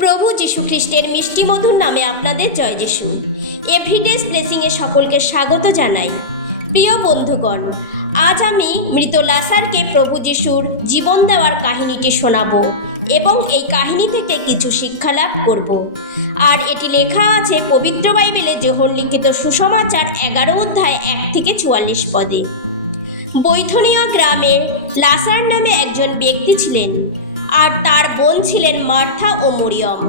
প্রভু যীশু খ্রিস্টের মিষ্টি মধুর নামে আপনাদের জয় যিশু। এভরিডেজ ব্লেসিংয়ে সকলকে স্বাগত জানাই। প্রিয় বন্ধুগণ, আজ আমি মৃত লাসারকে প্রভু যিশুর জীবন দেওয়ার কাহিনীটি শোনাবো এবং এই কাহিনী থেকে কিছু শিক্ষা লাভ করব। আর এটি লেখা আছে পবিত্র বাইবেলে যোহন লিখিত সুসমাচার 11 অধ্যায় 1 থেকে 44 পদে। বৈথনীয় গ্রামের লাসার নামে একজন ব্যক্তি ছিলেন, আর তার বোন ছিলেন মার্থা ও মরিয়ম।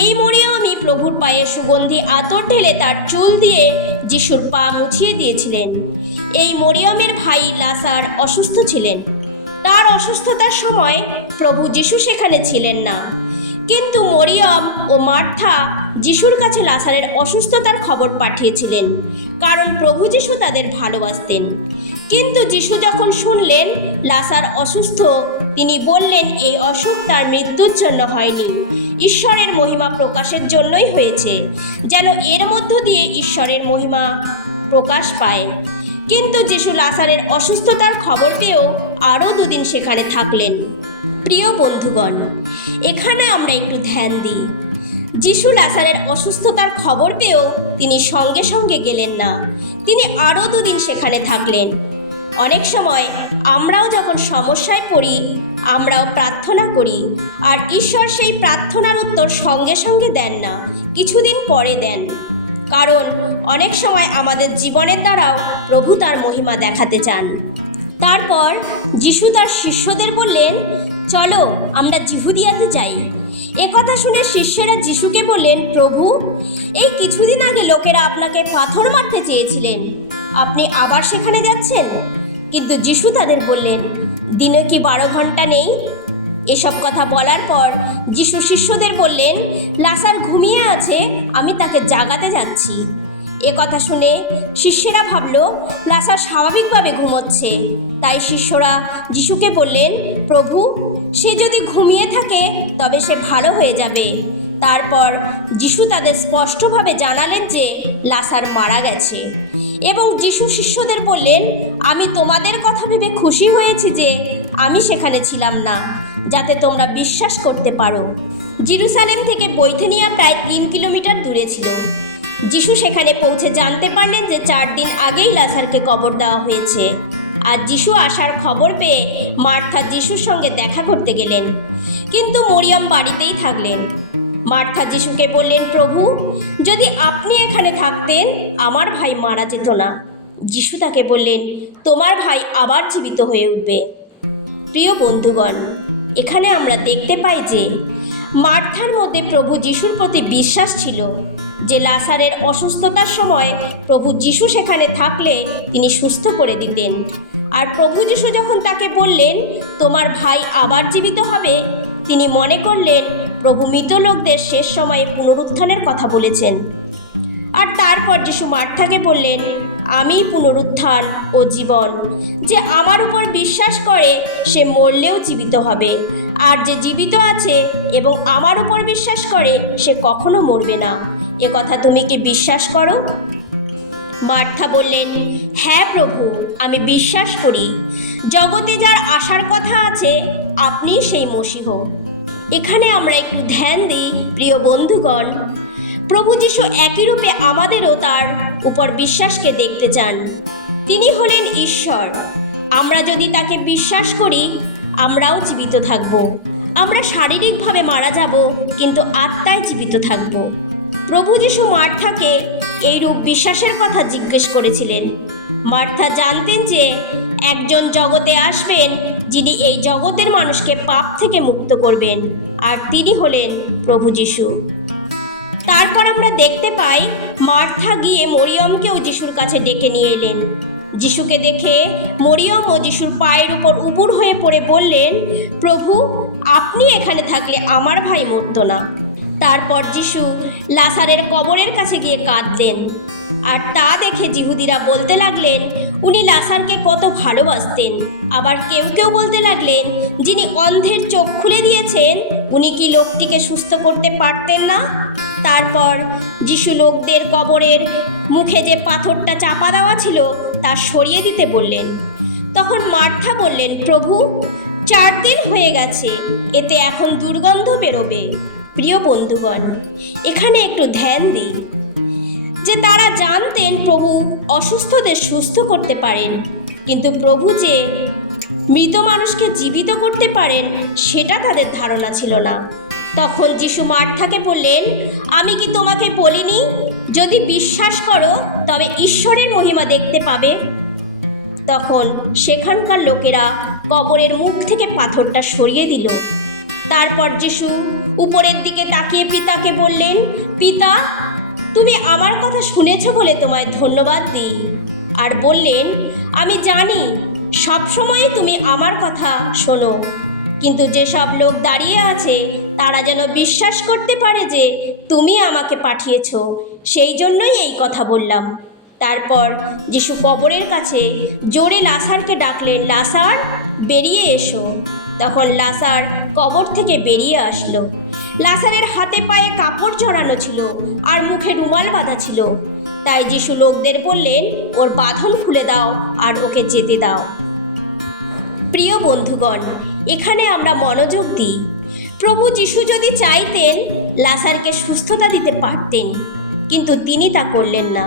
এই মরিয়মই প্রভুর পায়ে সুগন্ধি আতর ঢেলে তার চুল দিয়ে যিশুর পা মুছিয়ে দিয়েছিলেন। এই মরিয়মের ভাই লাসার অসুস্থ ছিলেন। তার অসুস্থতার সময় প্রভু যিশু সেখানে ছিলেন না, কিন্তু মরিয়ম ও মার্থা যিশুর কাছে লাসারের অসুস্থতার খবর পাঠিয়েছিলেন, কারণ প্রভু যিশু তাদের ভালোবাসতেন। কিন্তু যিশু যখন শুনলেন লাসার অসুস্থ, তিনি বললেন এই অসুখ তার মৃত্যুর জন্য হয়নি, ঈশ্বরের মহিমা প্রকাশের জন্যই হয়েছে, যেন এর মধ্য দিয়ে ঈশ্বরের মহিমা প্রকাশ পায়। কিন্তু যিশু লাসারের অসুস্থতার খবর পেয়েও আরও 2 দিন সেখানে থাকলেন। প্রিয় বন্ধুগণ, এখানে আমরা একটু ধ্যান দিই। যিশু লাসারের অসুস্থতার খবর পেয়েও তিনি সঙ্গে সঙ্গে গেলেন না, তিনি আরও 2 দিন সেখানে থাকলেন। অনেক সময় আমরাও যখন সমস্যায় পড়ি, আমরাও প্রার্থনা করি, আর ঈশ্বর সেই প্রার্থনার উত্তর সঙ্গে সঙ্গে দেন না, কিছুদিন পরে দেন। কারণ অনেক সময় আমাদের জীবনের দ্বারাও প্রভু তার মহিমা দেখাতে চান। তারপর যিশু তার শিষ্যদের বললেন, চলো আমরা জিহুদিয়াতে যাই। একথা শুনে শিষ্যরা যিশুকে বললেন, প্রভু, এই কিছুদিন আগে লোকেরা আপনাকে পাথর মারতে চেয়েছিলেন, আপনি আবার সেখানে যাচ্ছেন? কিন্তু যিশু তাদের বললেন, দিনে কি 12 ঘন্টা নেই? এসব কথা বলার পর যিশু শিষ্যদের বললেন, লাসার ঘুমিয়ে আছে, আমি তাকে জাগাতে যাচ্ছি। কথা শুনে শিষ্যেরা ভাবল লাসার স্বাভাবিকভাবে ঘুমোচ্ছে। তাই শিষ্যরা যিশুকে বললেন, প্রভু, সে যদি ঘুমিয়ে থাকে তবে সে ভালো হয়ে যাবে। তারপর যিশু তাদের স্পষ্টভাবে জানালেন যে লাসার মারা গেছে। এবং যিশু শিষ্যদের বললেন, আমি তোমাদের কথা ভেবে খুশি হয়েছি যে আমি সেখানে ছিলাম না, যাতে তোমরা বিশ্বাস করতে পারো। জেরুজালেম থেকে বৈথনিয়া প্রায় 3 কিলোমিটার দূরে ছিল। যিশু সেখানে পৌঁছে জানতে পারলেন যে 4 দিন আগেই লাসারকে কবর দেওয়া হয়েছে। আর যিশু আসার খবর পেয়ে মার্থা যিশুর সঙ্গে দেখা করতে গেলেন, কিন্তু মরিয়ম বাড়িতেই থাকলেন। মার্থা যিশুকে বললেন, প্রভু, যদি আপনি এখানে থাকতেন আমার ভাই মারা যেত না। যিশু তাকে বললেন, তোমার ভাই আবার জীবিত হয়ে উঠবে। প্রিয় বন্ধুগণ, এখানে আমরা দেখতে পাই যে মার্থার মধ্যে প্রভু যিশুর প্রতি বিশ্বাস ছিল যে লাসারের অসুস্থতার সময় প্রভু যিশু সেখানে থাকলে তিনি সুস্থ করে দিতেন। আর প্রভু যিশু যখন তাকে বললেন, তোমার ভাই আবার জীবিত হবে, তিনি মনে করলেন প্রভু মৃত লোকদের শেষ সময়ে পুনরুত্থানের কথা বলেছেন। আর তারপর যিশু মার্থাকে বললেন, আমি পুনরুত্থান ও জীবন, যে আমার উপর বিশ্বাস করে সে মরলেও জীবিত হবে, আর যে জীবিত আছে এবং আমার উপর বিশ্বাস করে সে কখনো মরবে না। কথা তুমি কি বিশ্বাস করো? মার্থা বললেন, হ্যাঁ প্রভু, আমি বিশ্বাস করি জগতে যার আসার কথা আছে আপনি সেই মসিহ। এখানে আমরা একটু ধ্যান দিই। প্রিয় বন্ধুগণ, প্রভু যিশু একই রূপে আমাদেরও তার উপর বিশ্বাসকে দেখতে চান। তিনি হলেন ঈশ্বর। আমরা যদি তাকে বিশ্বাস করি আমরাও জীবিত থাকব। আমরা শারীরিকভাবে মারা যাব, কিন্তু আত্মায় জীবিত থাকব। প্রভু যিশু মার্থাকে এইরূপ বিশ্বাসের কথা জিজ্ঞেস করেছিলেন। মার্থা জানতেন যে একজন জগতে আসবেন যিনি এই জগতের মানুষকে পাপ থেকে মুক্ত করবেন, আর তিনি হলেন প্রভু যিশু। তারপর আমরা দেখতে পাই মার্থা গিয়ে মরিয়মকেও যিশুর কাছে ডেকে নিয়ে এলেন। যিশুকে দেখে মরিয়ম ও যিশুর পায়ের উপর উপুড় হয়ে পড়ে বললেন, প্রভু, আপনি এখানে থাকলে আমার ভাই মরত না। তারপর যিশু লাসারের কবরের কাছে গিয়ে কাঁদলেন। আর তা দেখে যিহুদিরা বলতে লাগলেন, উনি লাসারকে কত ভালোবাসতেন। আবার কেউ কেউ বলতে লাগলেন, যিনি অন্ধের চোখ খুলে দিয়েছেন উনি কি লোকটিকে সুস্থ করতে পারতেন না? তারপর যিশু লোকদের কবরের মুখে যে পাথরটা চাপা দেওয়া ছিল তা সরিয়ে দিতে বললেন। তখন মার্থা বললেন, প্রভু, 4 দিন হয়ে গেছে, এতে এখন দুর্গন্ধ বেরোবে। প্রিয় বন্ধুগণ, এখানে একটু ধ্যান দিই যে তারা জানতেন প্রভু অসুস্থদের সুস্থ করতে পারেন, কিন্তু প্রভু যে মৃত মানুষকে জীবিত করতে পারেন সেটা তাদের ধারণা ছিল না। তখন যিশু মার্থাকে বললেন, আমি কি তোমাকে বলিনি, যদি বিশ্বাস করো তবে ঈশ্বরের মহিমা দেখতে পাবে। তখন সেখানকার লোকেরা কবরের মুখ থেকে পাথরটা সরিয়ে দিল। তারপর যিশু উপরের দিকে তাকিয়ে পিতাকে বললেন, পিতা, তুমি আমার কথা শুনেছ বলে তোমায় ধন্যবাদ দিই। আর বললেন, আমি জানি সবসময় তুমি আমার কথা শোনো, কিন্তু যেসব লোক দাঁড়িয়ে আছে তারা যেন বিশ্বাস করতে পারে যে তুমি আমাকে পাঠিয়েছ, সেই জন্যই এই কথা বললাম। তারপর যিশু কবরের কাছে জোরে লাসারকে ডাকলেন, লাসার, বেরিয়ে এসো। তখন লাসার কবর থেকে বেরিয়ে আসলো। লাসারের হাতে পায়ে কাপড় জড়ানো ছিল আর মুখে রুমাল বাঁধা ছিল। তাই যিশু লোকদের বললেন, ওর বাঁধন খুলে দাও আর ওকে যেতে দাও। প্রিয় বন্ধুগণ, এখানে আমরা মনোযোগ দিই। প্রভু যিশু যদি চাইতেন লাসারকে সুস্থতা দিতে পারতেন, কিন্তু তিনি তা করলেন না।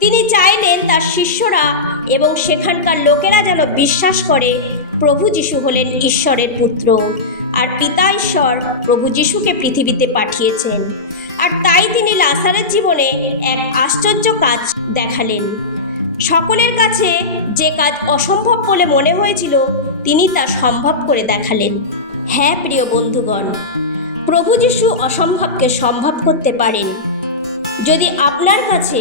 তিনি চাইলেন তার শিষ্যরা এবং সেখানকার লোকেরা যেন বিশ্বাস করে প্রভু যিশু হলেন ঈশ্বরের পুত্র, আর পিতা ঈশ্বর প্রভু যিশুকে পৃথিবীতে পাঠিয়েছেন। আর তাই তিনি লাসারের জীবনে এক আশ্চর্য কাজ দেখালেন। সকলের কাছে যে কাজ অসম্ভব বলে মনে হয়েছিল, তিনি তা সম্ভব করে দেখালেন। হ্যাঁ প্রিয় বন্ধুগণ, প্রভু যিশু অসম্ভবকে সম্ভব করতে পারেন। যদি আপনার কাছে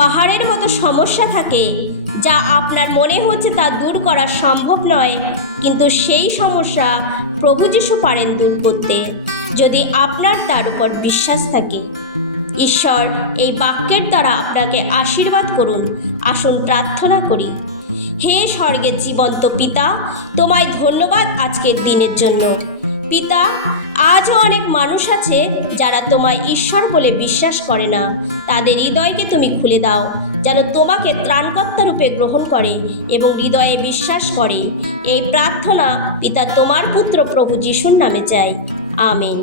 পাহাড়ের মতো সমস্যা থাকে, যা আপনার মনে হচ্ছে তা দূর করা সম্ভব নয়, কিন্তু সেই সমস্যা প্রভু যিশু পারেন দূর করতে, যদি আপনার তার উপর বিশ্বাস থাকে। ঈশ্বর এই বাক্যের দ্বারা আপনাকে আশীর্বাদ করুন। আসুন প্রার্থনা করি। হে স্বর্গের জীবন্ত পিতা, তোমায় ধন্যবাদ আজকের দিনের জন্য। পিতা, আজও অনেক মানুষ আছে যারা তোমায় ঈশ্বর বলে বিশ্বাস করে না। তাদের হৃদয়কে তুমি খুলে দাও, যেন তোমাকে ত্রাণকর্তা রূপে গ্রহণ করে এবং হৃদয়ে বিশ্বাস করে। এই প্রার্থনা পিতা তোমার পুত্র প্রভু যিশুর নামে চাই। আমেন।